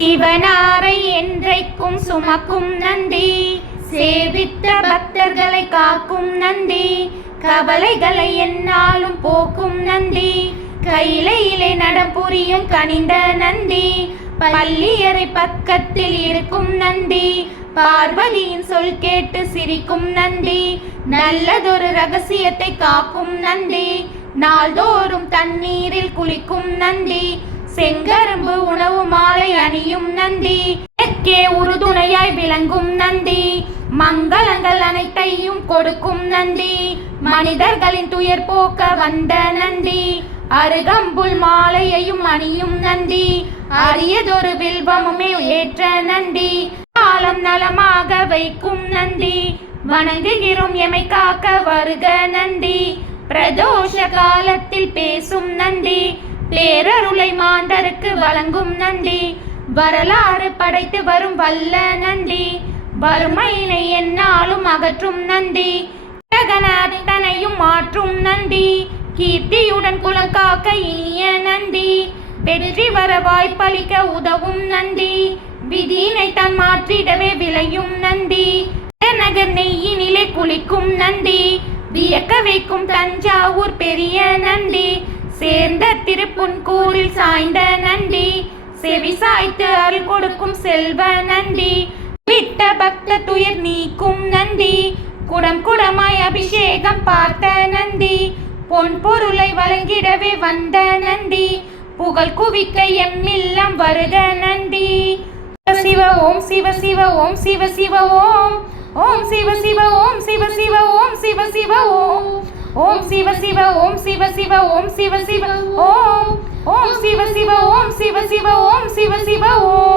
சிவனாரை என்றைக்கும் சுமக்கும் நந்தி, சேவித்த பக்தர்களை காக்கும் நந்தி, கவலைகளை எந்நாளும் போக்கும் நந்தி, கையிலே நடம் புரியும் கனிந்த நந்தி, பள்ளியறை பக்கத்தில் இருக்கும் நந்தி, பார்வதியின் சொல் கேட்டு சிரிக்கும் நந்தி, நல்லதொரு ரகசியத்தை காக்கும் நந்தி, நாள்தோறும் தண்ணீரில் குளிக்கும் நந்தி, செங்கரும்பு உணவு மாலை அணியும் நந்தி, எனக்கே உறுதுணையாய் விளங்கும் நந்தி, மங்களங்கள் அனைத்தையும் கொடுக்கும் நந்தி, மனிதர்களின் துயர் போக்க வந்த நந்தி, அருகம்புல் மாலையையும் அணியும் நந்தி, அரியதொரு வில்வமுமே ஏற்ற நந்தி, காலம் நலமாக வைக்கும் நந்தி, வணங்குகிறோம் எமை காக்க வருக நந்தி, பிரதோஷ காலத்தில் பேசும் நந்தி, பேரருளை மாந்தருக்கு வழங்கும் நந்தி, வரலாறு படைத்து வரும் வல்ல நந்தி, வறுமையினை எந்நாளும் அகற்றும் நந்தி, அத்தனையும் மாற்றும் நந்தி, கீர்த்தியுடன் குலங்காக்க இனிய நந்தி, வெற்றி வர வாய்ப்பளிக்க உதவும் நந்தி, விதியினை தான் மாற்றிடவே விளையும் நந்தி, நகர் நெய்யினிலே குளிக்கும் நந்தி, வியக்க வைக்கும் தஞ்சாவூர் பெரிய நந்தி, சேர்ந்த திருப்புன்கூரில் சாய்ந்த நந்தி, செவி சாய்த்து அருள் கொடுக்கும் செல்வ நந்தி, விட்ட பக்த துயர் நீக்கும் நந்தி, குடம் குடமாய் அபிஷேகம் பார்த்த நந்தி, பொன் பொருளை வழங்கிடவே வந்த நந்தி, புகழ் குவிக்க எம்மில்லம் வருக நந்தி. சிவ ஓம் சிவ சிவ ஓம் சிவ சிவ ஓம் ஓம் சிவ சிவ ஓம் சிவ சிவ ஓம் சிவ சிவ ஓம் ஓம் சிவ சிவ ஓம் சிவ சிவ ஓம் சிவ சிவ ஓம் ஓம் சிவ சிவ ஓம் சிவ சிவ ஓம் சிவ சிவ ஓம்.